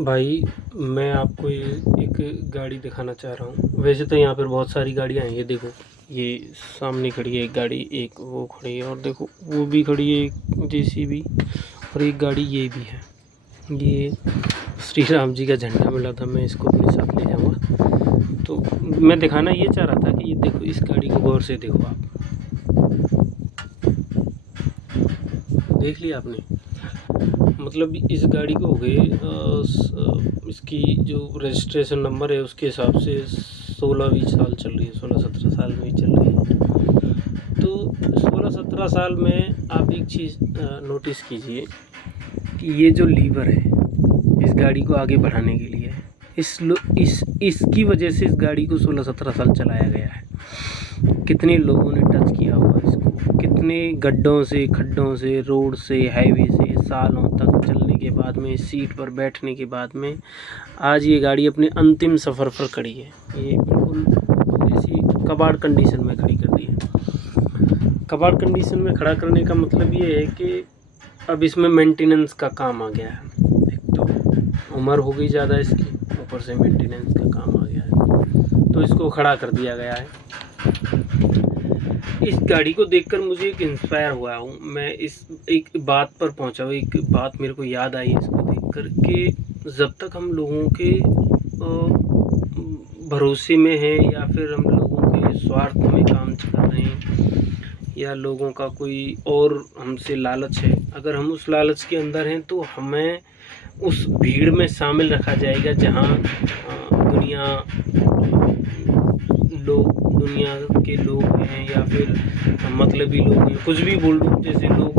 भाई, मैं आपको एक गाड़ी दिखाना चाह रहा हूँ। वैसे तो यहाँ पर बहुत सारी गाड़ियाँ हैं। ये देखो, ये सामने खड़ी है एक गाड़ी, एक वो खड़ी है, और देखो वो भी खड़ी है एक जेसीबी, और एक गाड़ी ये भी है। ये श्री राम जी का झंडा मिला था, मैं इसको अपने साथ ले जाऊँगा। तो मैं दिखाना ये चाह रहा था कि ये देखो, इस गाड़ी को गौर से देखो आप। देख लिया आपने? मतलब इस गाड़ी को हो गए इसकी जो रजिस्ट्रेशन नंबर है उसके हिसाब से 16-20 साल चल रही है, 16-17 साल में ही चल रही है। तो 16-17 साल में आप एक चीज़ नोटिस कीजिए कि ये जो लीवर है इस गाड़ी को आगे बढ़ाने के लिए, इसकी वजह से इस गाड़ी को 16-17 साल चलाया गया है। कितने लोगों ने टच किया होगा इसको, कितने गड्ढों से, खड्डों से, रोड से, हाईवे से सालों तक चलने के बाद में, सीट पर बैठने के बाद में आज ये गाड़ी अपने अंतिम सफ़र पर खड़ी है। ये बिल्कुल ऐसी कबाड़ कंडीशन में खड़ी कर दी है। कबाड़ कंडीशन में खड़ा करने का मतलब ये है कि अब इसमें मेंटेनेंस का काम आ गया है। एक तो उम्र हो गई ज़्यादा इसकी, ऊपर से मेंटेनेंस का काम आ गया है, तो इसको खड़ा कर दिया गया है। इस गाड़ी को देखकर मुझे एक इंस्पायर हुआ हूँ मैं, इस एक बात पर पहुँचा हूँ। एक बात मेरे को याद आई इसको देखकर कि जब तक हम लोगों के भरोसे में हैं, या फिर हम लोगों के स्वार्थ में काम कर रहे हैं, या लोगों का कोई और हमसे लालच है, अगर हम उस लालच के अंदर हैं तो हमें उस भीड़ में शामिल रखा जाएगा जहाँ दुनिया के लोग हैं, या फिर मतलबी लोग हैं, कुछ भी बोल दो। जैसे लोग,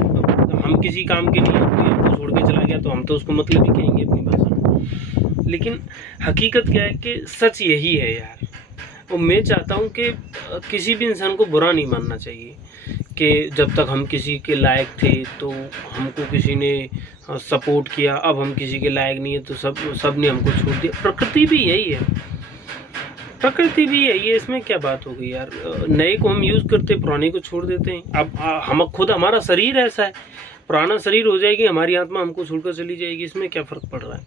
हम किसी काम के लिए कोई हमको छोड़ के चला गया तो हम तो उसको मतलबी कहेंगे अपनी भाषा में, लेकिन हकीकत क्या है कि सच यही है यार। और मैं चाहता हूँ कि किसी भी इंसान को बुरा नहीं मानना चाहिए कि जब तक हम किसी के लायक थे तो हमको किसी ने सपोर्ट किया, अब हम किसी के लायक नहीं है तो सब ने हमको छोड़ दिया। प्रकृति भी यही है, प्रकृति भी यही है। इसमें क्या बात हो गई यार? नए को हम यूज़ करते, पुराने को छोड़ देते हैं। अब हम खुद, हमारा शरीर ऐसा है, पुराना शरीर हो जाएगी, हमारी आत्मा हमको छोड़कर चली जाएगी, इसमें क्या फ़र्क पड़ रहा है?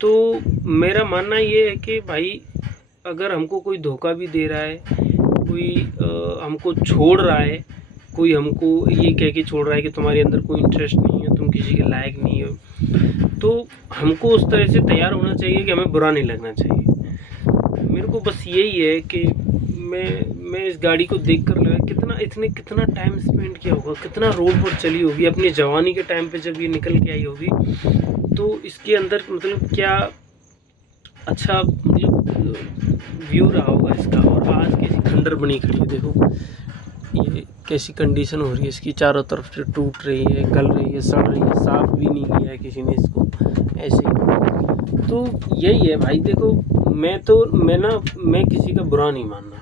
तो मेरा मानना ये है कि भाई, अगर हमको कोई धोखा भी दे रहा है, कोई हमको छोड़ रहा है, कोई हमको ये कह के छोड़ रहा है कि तुम्हारे अंदर कोई इंटरेस्ट नहीं है, तुम किसी के लायक नहीं हो, तो हमको उस तरह से तैयार होना चाहिए कि हमें बुरा नहीं लगना चाहिए। मेरे को बस यही है कि मैं इस गाड़ी को देखकर लगा कितना टाइम स्पेंड किया होगा, कितना रोड पर चली होगी अपनी जवानी के टाइम पे जब ये निकल के आई होगी, तो इसके अंदर मतलब क्या अच्छा मतलब व्यू रहा होगा इसका। और आज कैसी खंडर बनी खड़ी है, देखो ये कैसी कंडीशन हो रही है इसकी, चारों तरफ से टूट रही है, गल रही है, सड़ रही है, साफ भी नहीं किया है किसी ने इसको, ऐसे ही। तो यही है भाई, देखो मैं किसी का बुरा नहीं मानना।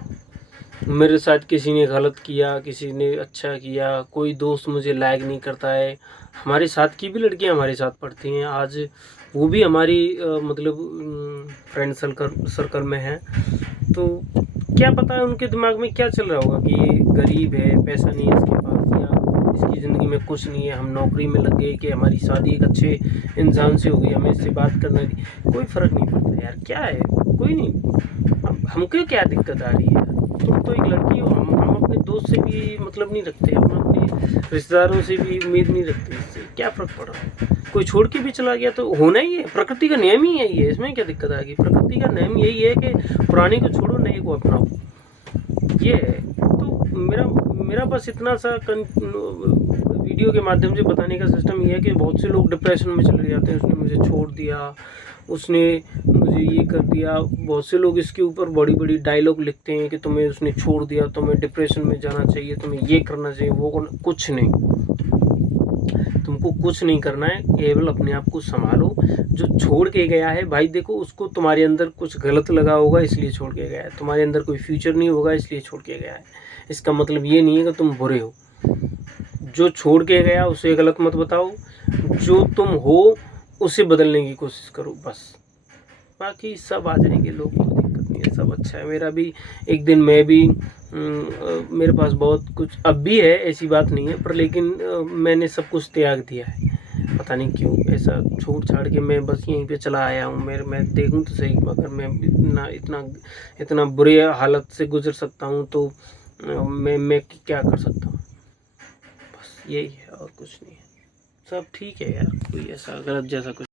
मेरे साथ किसी ने गलत किया, किसी ने अच्छा किया, कोई दोस्त मुझे लायक नहीं करता है। हमारे साथ की भी लड़कियां हमारे साथ पढ़ती हैं, आज वो भी हमारी मतलब फ्रेंड सर्कल में हैं। तो क्या पता है उनके दिमाग में क्या चल रहा होगा कि ये गरीब है, पैसा नहीं है इसके पास, या इसकी ज़िंदगी में कुछ नहीं है, हम नौकरी में लग गए, कि हमारी शादी एक अच्छे इंसान से हो गई, हमें इससे बात करना की कोई फ़र्क नहीं पड़ता यार। क्या है, कोई नहीं, हमको क्या दिक्कत आ रही है? तुम तो एक लड़की हो, हम अपने दोस्त से भी मतलब नहीं रखते, हम अपने रिश्तेदारों से भी उम्मीद नहीं रखते, इससे क्या फ़र्क पड़ रहा है? कोई छोड़ के भी चला गया तो होना ही है, प्रकृति का नियम ही यही है, इसमें क्या दिक्कत आ गई? प्रकृति का नियम यही है कि पुराने को छोड़ो, नए को अपनाओ, ये है। तो मेरा बस इतना सा वीडियो के माध्यम से बताने का सिस्टम ये है कि बहुत से लोग डिप्रेशन में चले जाते हैं, उसने मुझे छोड़ दिया, उसने मुझे ये कर दिया। बहुत से लोग इसके ऊपर बड़ी बड़ी डायलॉग लिखते हैं कि तुम्हें उसने छोड़ दिया, तुम्हें डिप्रेशन में जाना चाहिए, तुम्हें ये करना चाहिए, वो करना। कुछ नहीं, तुमको कुछ नहीं करना है, केवल अपने आप को संभालो। जो छोड़ के गया है भाई, देखो उसको तुम्हारे अंदर कुछ गलत लगा होगा इसलिए छोड़ के गया है, तुम्हारे अंदर कोई फ्यूचर नहीं होगा इसलिए छोड़ के गया है। इसका मतलब ये नहीं है कि तुम बुरे हो। जो छोड़ के गया उसे गलत मत बताओ, जो तुम हो उसे बदलने की कोशिश करो बस। बाकी सब आ जाएंगे लोग, कोई दिक्कत नहीं है, सब अच्छा है। मेरा भी एक दिन, मैं भी मेरे पास बहुत कुछ अब भी है, ऐसी बात नहीं है, पर लेकिन मैंने सब कुछ त्याग दिया है। पता नहीं क्यों ऐसा छोड़ छाड़ के मैं बस यहीं पे चला आया हूँ। मैं देखूँ तो सही, अगर मैं इतना बुरे हालत से गुजर सकता हूँ तो मैं क्या कर सकता हूँ। बस यही है और कुछ नहीं है। सब ठीक है यार, कोई ऐसा गलत जैसा कुछ